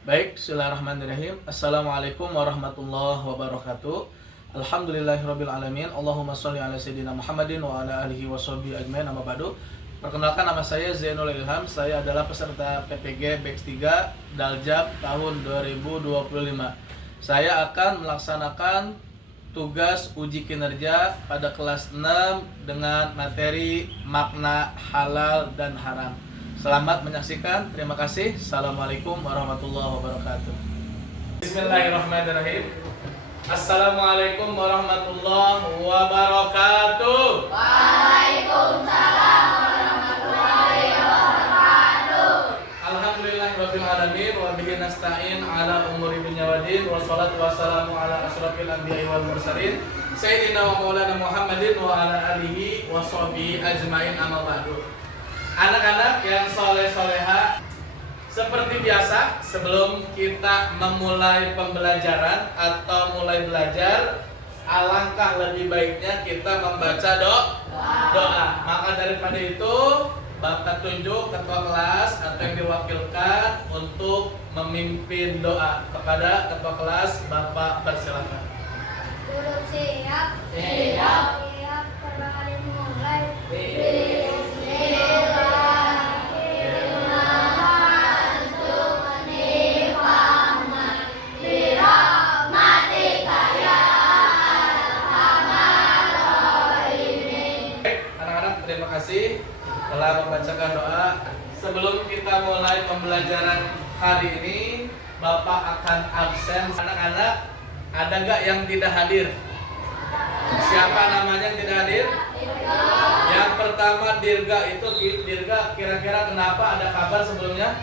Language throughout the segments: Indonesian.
Baik, bismillahirrahmanirrahim. Assalamualaikum warahmatullahi wabarakatuh. Alhamdulillahirabbil alamin. Allahumma shalli ala sayyidina Muhammadin wa ala alihi washabihi ajmain. Amma ba'du. Perkenalkan, nama saya Zainul Ilham. Saya adalah peserta PPG Batch 3 Daljab tahun 2025. Saya akan melaksanakan tugas uji kinerja pada kelas 6 dengan materi makna halal dan haram. Selamat menyaksikan. Terima kasih. Assalamualaikum warahmatullahi wabarakatuh. Bismillahirrahmanirrahim. Assalamualaikum warahmatullahi wabarakatuh. Waalaikumsalam warahmatullahi wabarakatuh. Alhamdulillahirabbil alamin wa bihi nasta'in ala umuri dunya waddin wassalatu wassalamu ala asrofil anbiya'i wal mursalin sayyidina wa maulana Muhammadin wa ala alihi washabihi ajmain. Amma ba'du. Anak-anak yang soleh-soleha, seperti biasa sebelum kita memulai pembelajaran atau mulai belajar, alangkah lebih baiknya kita membaca doa. Maka daripada itu, Bapak tunjuk ketua kelas atau yang diwakilkan untuk memimpin doa. Kepada ketua kelas, Bapak persilakan. Duduk siap. Siap. Siap. Pertama kali mulai. Terima kasih telah membacakan doa. Sebelum kita mulai pembelajaran hari ini, Bapak akan absen. Anak-anak, ada nggak yang tidak hadir? Siapa namanya yang tidak hadir? Yang pertama Dirga. Itu Dirga, kira-kira kenapa, ada kabar sebelumnya?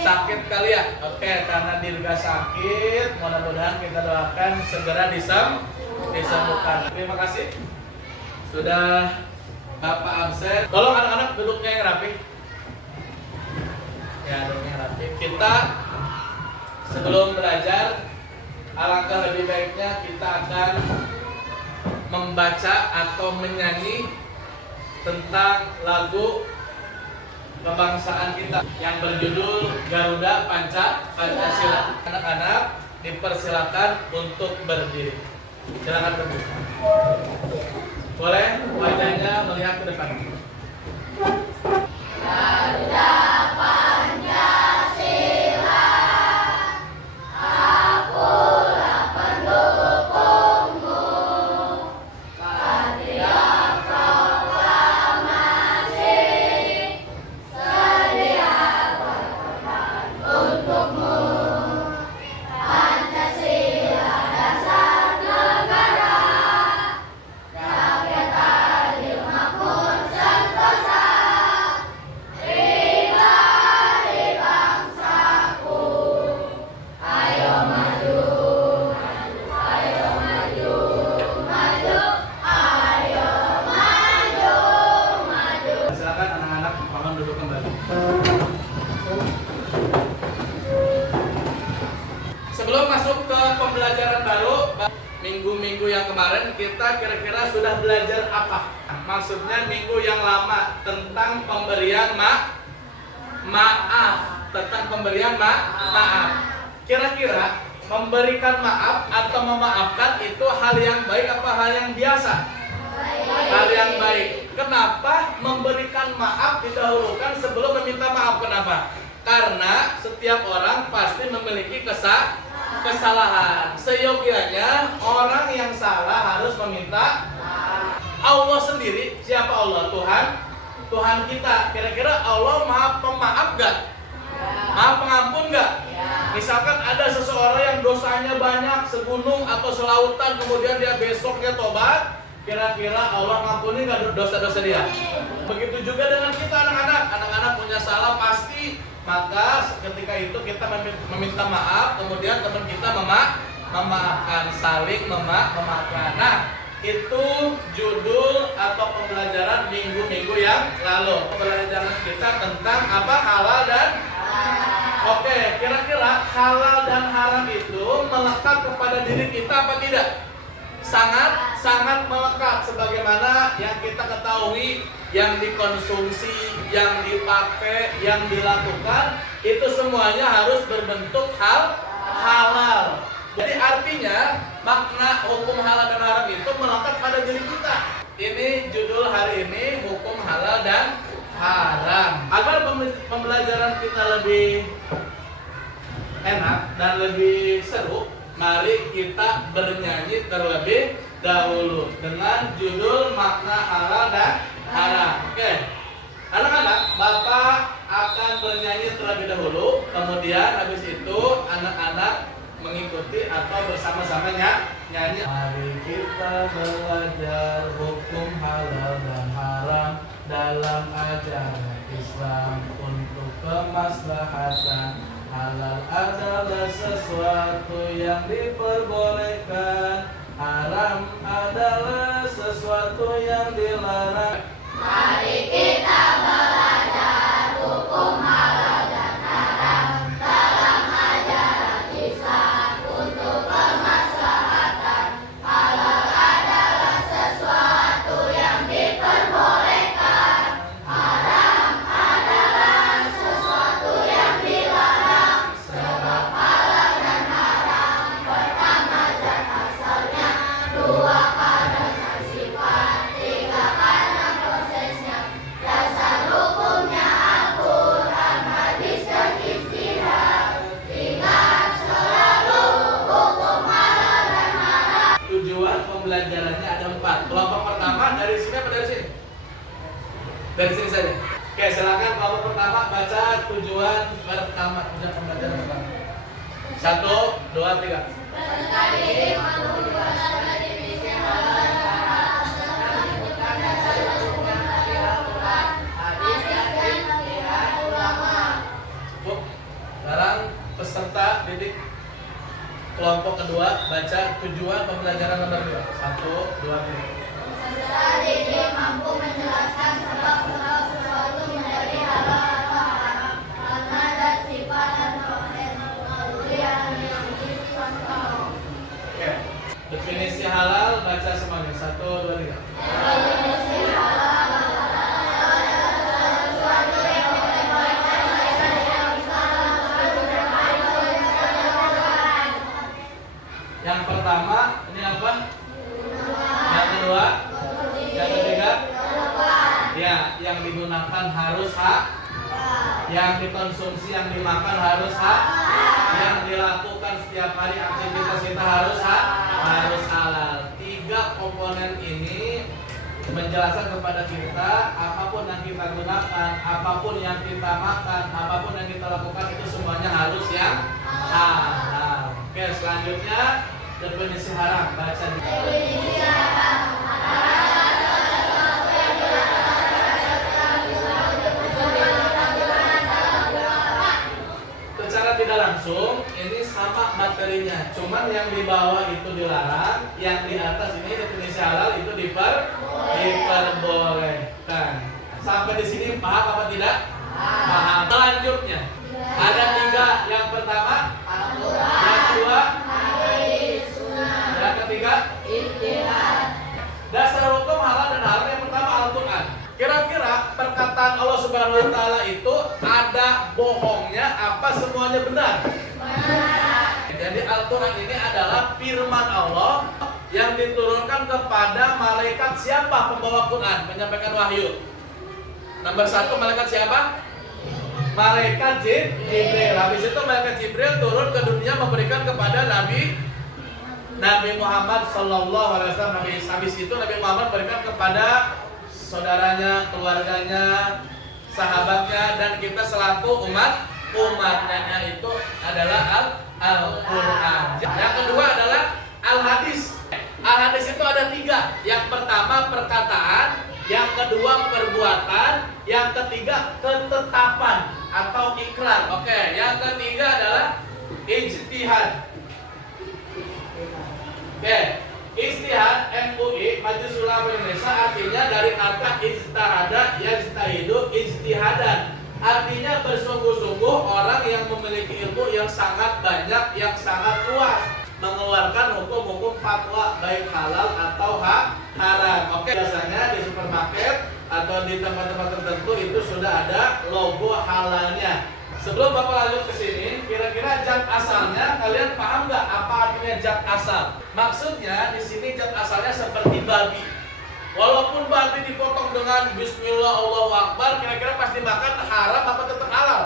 Sakit kali ya? Oke, karena Dirga sakit, mudah-mudahan kita doakan segera disembuhkan. Terima kasih. Sudah Bapak absen. Tolong anak-anak duduknya yang rapi. Ya, duduknya yang rapi. Kita sebelum belajar, alangkah lebih baiknya kita akan membaca atau menyanyi tentang lagu kebangsaan kita yang berjudul Garuda Pancasila. Anak-anak dipersilakan untuk berdiri. Silakan berdiri. Boleh wajahnya melihat ke depan. Garuda Pancasila, akulah pendukungmu. Patriot proklamasi, sedia berkorban untukmu. Pancasila dasar negara, rakyat adil makmur sentosa, pribadi bangsaku. Ayo maju, ayo maju, maju, ayo maju, maju. Silakan anak-anak, mohon duduk kembali. Sebelum masuk ke pembelajaran baru, minggu-minggu yang kemarin kita kira-kira sudah belajar apa? Maksudnya minggu yang lama tentang pemberian maaf, tentang pemberian maaf. Kira-kira memberikan maaf atau memaafkan itu hal yang baik apa hal yang biasa? Hal yang baik. Kenapa memberikan maaf didahulukan sebelum meminta maaf? Kenapa? Karena setiap orang pasti memiliki kesalahan. Seyogianya orang yang salah harus meminta. Allah sendiri, siapa Allah? Tuhan kita. Kira-kira Allah maha pemaaf gak? Maha pengampun gak? Misalkan ada seseorang yang dosanya banyak, segunung atau selautan, kemudian dia besoknya tobat, kira-kira Allah ngampuni gak dosa-dosa dia? Begitu juga dengan kita anak-anak. Anak-anak punya salah pasti, maka ketika itu kita meminta maaf, kemudian teman kita memaafkan, saling memaafkan. Nah, itu judul atau pembelajaran minggu-minggu yang lalu. Pembelajaran kita tentang apa? Halal dan Oke, kira-kira halal dan haram itu melekat kepada diri kita apa tidak? Sangat melekat, sebagaimana yang kita ketahui, yang dikonsumsi, yang dipakai, yang dilakukan itu semuanya harus berbentuk halal. Jadi artinya makna hukum halal dan haram itu melekat pada diri kita. Ini judul hari ini, hukum halal dan haram. Agar pembelajaran kita lebih enak dan lebih seru, mari kita bernyanyi terlebih dahulu dengan judul makna halal dan haram. Oke. Anak-anak, Bapak akan bernyanyi terlebih dahulu, kemudian habis itu anak-anak mengikuti atau bersama-sama nyanyi. Mari kita belajar hukum halal dan haram dalam ajaran Islam untuk kemaslahatan. Halal adalah sesuatu yang diperbolehkan, haram adalah sesuatu yang dilarang. Mari kita belajar hukum halal dan haram dalam ajaran Islam untuk kemaslahatan. Halal adalah sesuatu yang diperbolehkan, haram adalah sesuatu yang dilarang. Sebab halal dan haram pertama zat asalnya, dua karena sifat, tiga karena prosesnya. Dasar hukumnya Al-Quran, hadis dan ijtihad. Ingat selalu hukum halal dan haram. Tujuan pembelajarannya ada 4. Kelompok pertama dari sini apa dari sini? Dari sini saja. Oke, silakan kelompok pertama baca tujuan pertama, tujuan pembelajaran pertama. 1, 2, 3. Sekali diri mampu berdasarkan definisi halal dan haram serta menyebutkan dasar hukum yang dari Al-Quran, hadis dan ijtihad ulama. Cukup. Sekarang peserta didik kelompok kedua baca tujuan pembelajaran nomor 2. 1, 2, 3. Peserta didik mampu menjelaskan sebab-sebab sesuatu menjadi halal atau haram, karena dan sifat dan proses naluri yang memiliki contoh. Oke. Definisi halal baca semuanya. 1, 2, 3. Definisi halal adalah sesuatu yang diperbolehkan oleh yang bisa dilakukan beberapa Tuhan. Yang pertama ini apa? Yang kedua? Yang ketiga? Ya, yang digunakan harus hak. Yang dikonsumsi, yang dimakan harus hak. Yang dilakukan setiap hari aktivitas kita harus hak, harus halal. 3 komponen ini menjelaskan kepada kita apapun yang kita gunakan, apapun yang kita makan, apapun yang kita lakukan itu semuanya harus yang halal. Oke, selanjutnya definisi haram baca di Definisi haram adalah sesuatu yang dilarang secara Islam diperbolehkan dalam agama. secara tidak langsung ini sama materinya, cuman yang di bawah itu dilarang, yang di atas ini definisi halal itu diperbolehkan. Sampai di sini paham apa tidak? Paham. Selanjutnya ada 3. Yang pertama, yang kedua, yang ketiga, dasar hukum halal dan haram yang pertama Al-Quran. Kira-kira perkataan Allah Subhanahu wa taala itu ada bohongnya apa semuanya benar? Jadi Al-Quran ini adalah firman Allah yang diturunkan kepada malaikat siapa pembawa Quran, menyampaikan wahyu. Nomor 1 malaikat siapa? Malaikat Jibril. Habis itu malaikat Jibril turun ke dunia memberikan kepada Nabi Muhammad sallallahu alaihi wasallam. Habis itu Nabi Muhammad berikan kepada saudaranya, keluarganya, sahabatnya, dan kita selaku umatnya itu adalah Al-Quran. Yang kedua adalah Al-Hadis. Al-Hadis itu ada 3. Yang pertama perkataan, yang kedua perbuatan, yang ketiga ketetapan atau ikrar. Oke, yang ketiga adalah ijtihad. Oke, ijtihad MUI Majelis Ulama Indonesia artinya dari kata ijtihada yajtahidu ijtihadan. Artinya bersungguh-sungguh orang yang memiliki ilmu yang sangat banyak, yang sangat luas, mengeluarkan hukum-hukum fatwa baik halal atau haram. Oke, biasanya di supermarket atau di tempat-tempat tertentu itu sudah ada logo halalnya. Sebelum Bapak lanjut ke sini, kira-kira zat asalnya kalian paham nggak apa artinya zat asal? Maksudnya di sini zat asalnya seperti babi. Walaupun babi dipotong dengan Bismillah Allahu Akbar, kira-kira pas dimakan haram apa tetap halal?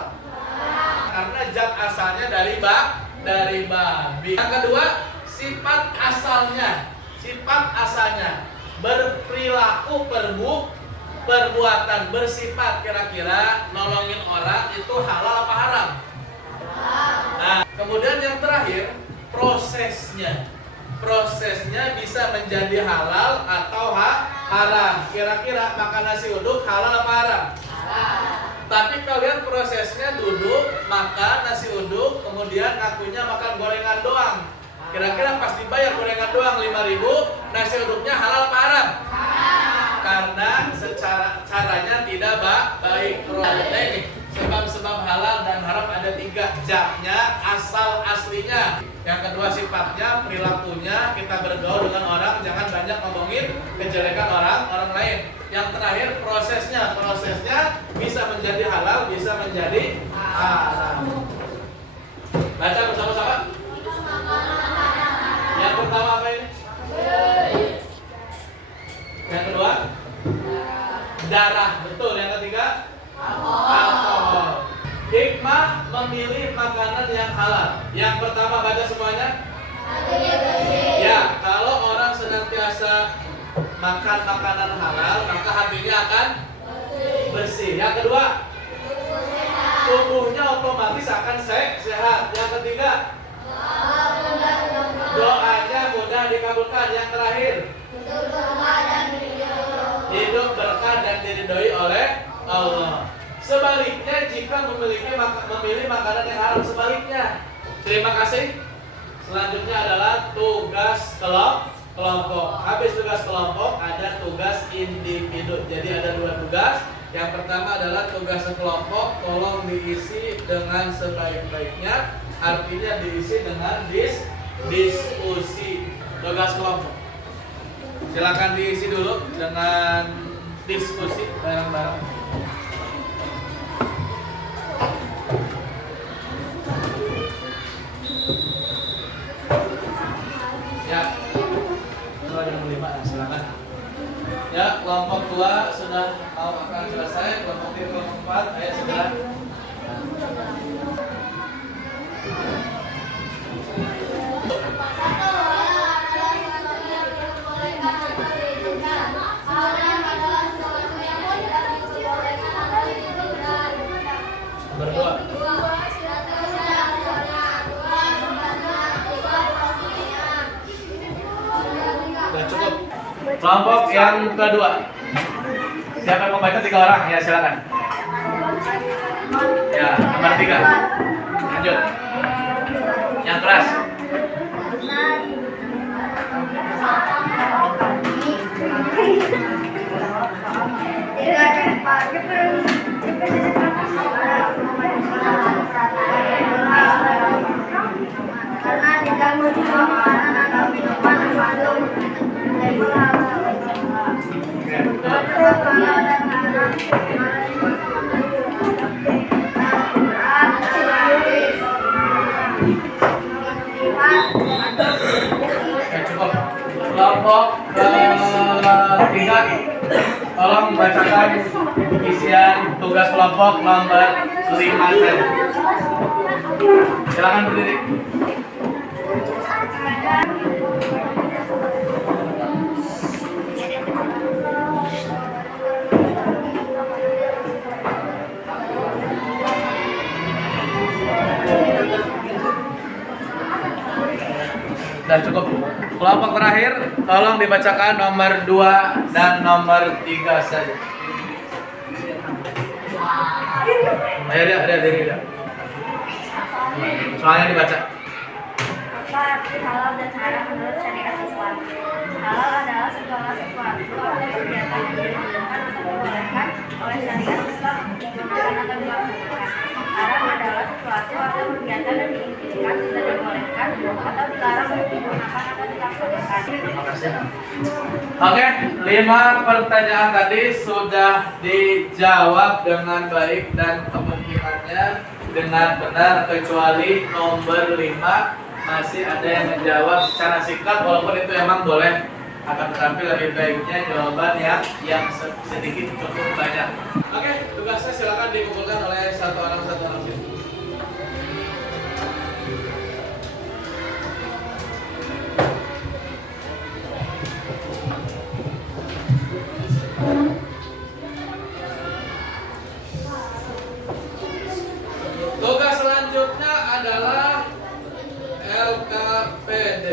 Karena zat asalnya dari babi. Yang kedua, sifat asalnya. Sifat asalnya berperilaku perbuatan bersifat kira-kira nolongin orang itu halal apa haram? Nah, kemudian yang terakhir prosesnya. Prosesnya bisa menjadi halal atau haram. Kira-kira makan nasi uduk halal apa haram? Tapi kalian prosesnya duduk makan nasi uduk, kemudian ngakunya makan gorengan doang. Kira-kira pas dibayar gorengan doang 5.000, nasi uduknya halal apa haram? Karena secara caranya tidak baik. Ini sebab-sebab halal dan haram ada 3. Zatnya, asal aslinya. Yang kedua sifatnya, perilakunya. Kita bergaul dengan orang jangan banyak ngomongin kejelekan orang lain. Yang terakhir prosesnya. Prosesnya bisa menjadi halal, bisa menjadi haram. Baca bersama-sama. Yang pertama apa ini? Yang kedua darah, betul. Yang ketiga alkohol. Hikmah memilih makanan yang halal. Yang pertama baca semuanya. Ya, kalau orang senantiasa makan makanan halal, maka hatinya akan bersih. Yang kedua, tubuhnya otomatis akan sehat. Yang ketiga, doanya mudah dikabulkan. Yang terakhir, hidup berkah dan diridhoi oleh Allah. Sebaliknya jika memilih makanan yang haram, sebaliknya. Terima kasih. Selanjutnya adalah tugas kelompok. Habis tugas kelompok ada tugas individu. Jadi ada 2 tugas. Yang pertama adalah tugas kelompok, tolong diisi dengan sebaik-baiknya. Artinya diisi dengan diskusi. Tugas kelompok. Silakan diisi dulu dengan diskusi bareng-bareng. Ya, 2:05, silakan. Ya, kelompok 2 sudah mau akan selesai. Kelompok 3, kelompok 4, ayo segera. Berdua. Sudah cukup. Kelompok yang kedua. Siapa yang mau baca 3 orang? Ya, silakan. Ya, nomor 3. Lanjut. Yang keras. Karena tidak menerima makanan atau minuman mengandung Cukup. Kelompok ketiga, tolong bacakan isian tugas kelompok nomor 5 saja. Silakan berdiri. Sudah cukup. Kelompok terakhir, tolong dibacakan nomor 2 dan nomor 3 saja. Ayo dia. Soalnya dibaca. Apa arti halal dan haram menurut syariat Islam? Halal adalah segala sesuatu atau kegiatan yang diizinkan atau dibolehkan oleh syariat Islam untuk digunakan atau dilaksanakan. Haram adalah sesuatu atau kegiatan yang diizinkan, tidak dibolehkan atau dilarang untuk digunakan atau dilaksanakan. Terima kasih. Oke, 5 pertanyaan tadi sudah dijawab dengan baik dan kemungkinannya dengan benar kecuali nomor 5 masih ada yang menjawab secara singkat, walaupun itu emang boleh, akan tetapi lebih baiknya jawaban yang sedikit cukup banyak. Oke, tugasnya silakan dikumpulkan oleh satu orang. Tugas selanjutnya adalah LKPD.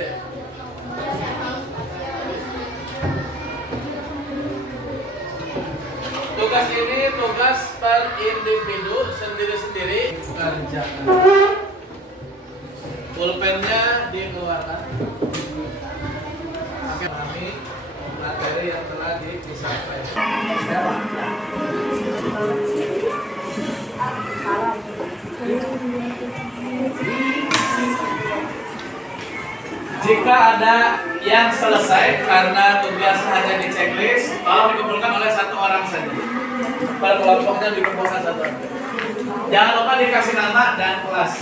Tugas ini tugas per individu sendiri-sendiri kerjakan. Pulpennya dikeluarkan. Kami materi yang telah disampaikan. Jika ada yang selesai karena tugas hanya di checklist, tolong dikumpulkan oleh satu orang saja. Per kelompoknya dikumpulkan satu orang. Jangan lupa dikasih nama dan kelas.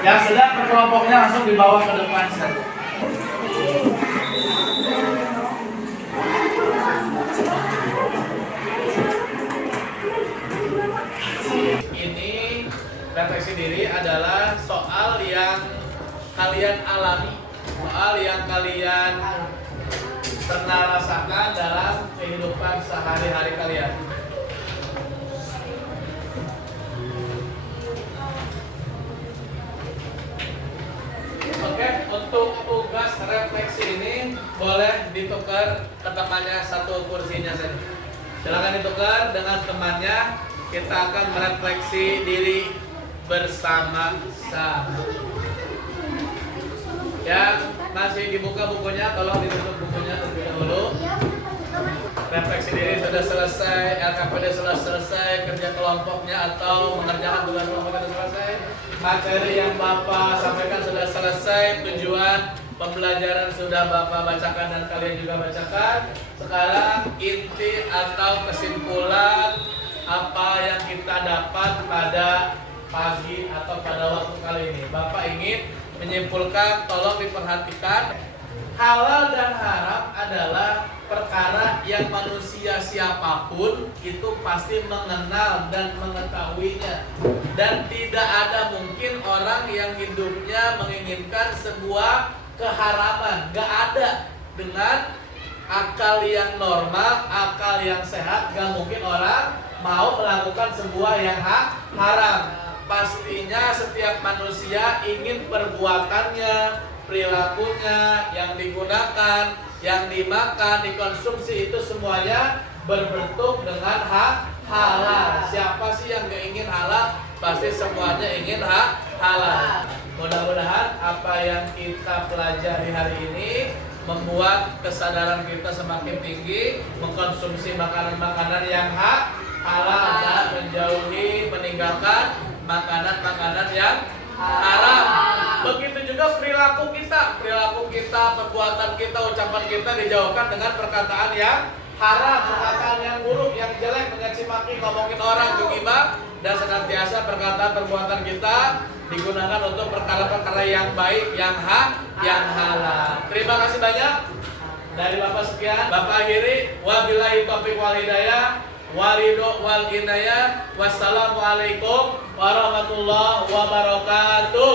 Yang sudah per kelompoknya langsung dibawa ke depan saja. Ini refleksi diri adalah soal yang kalian alami, soal yang kalian pernah rasakan dalam kehidupan sehari-hari kalian. Oke, untuk tugas refleksi ini boleh ditukar ke temannya satu kursinya saja. Silakan ditukar dengan temannya. Kita akan merefleksi diri bersama-sama. Yang masih dibuka bukunya, tolong ditutup bukunya terlebih dahulu. Refleksi diri sudah selesai, LKPD sudah selesai, kerja kelompoknya atau mengerjakan tugas kelompoknya sudah selesai. Materi yang Bapak sampaikan sudah selesai, tujuan pembelajaran sudah Bapak bacakan dan kalian juga bacakan. Sekarang inti atau kesimpulan apa yang kita dapat pada pagi atau pada waktu kali ini. Bapak ingin menyimpulkan, tolong diperhatikan. Halal dan haram adalah perkara yang manusia siapapun itu pasti mengenal dan mengetahuinya. Dan tidak ada mungkin orang yang hidupnya menginginkan sebuah keharaman. Gak ada. Dengan akal yang normal, akal yang sehat, gak mungkin orang mau melakukan sebuah yang haram. Pastinya setiap manusia ingin perbuatannya, perilakunya, yang digunakan, yang dimakan, dikonsumsi itu semuanya berbentuk dengan halal. Siapa sih yang gak ingin halal? Pasti semuanya ingin halal. Mudah-mudahan apa yang kita pelajari hari ini membuat kesadaran kita semakin tinggi, mengkonsumsi makanan-makanan yang halal dan menjauhi, meninggalkan makanan-makanan yang haram. Begitu juga perilaku kita, perbuatan kita, ucapan kita dijauhkan dengan perkataan yang haram, perkataan yang buruk, yang jelek, mencaci maki, ngomongin orang, gibah, dan senantiasa perkataan perbuatan kita digunakan untuk perkara-perkara yang baik, yang halal. Terima kasih banyak dari Bapak sekian. Bapak akhiri, wabillahi taufiq wal hidayah, waridho wal inayah. Wassalamualaikum warahmatullahi wabarakatuh.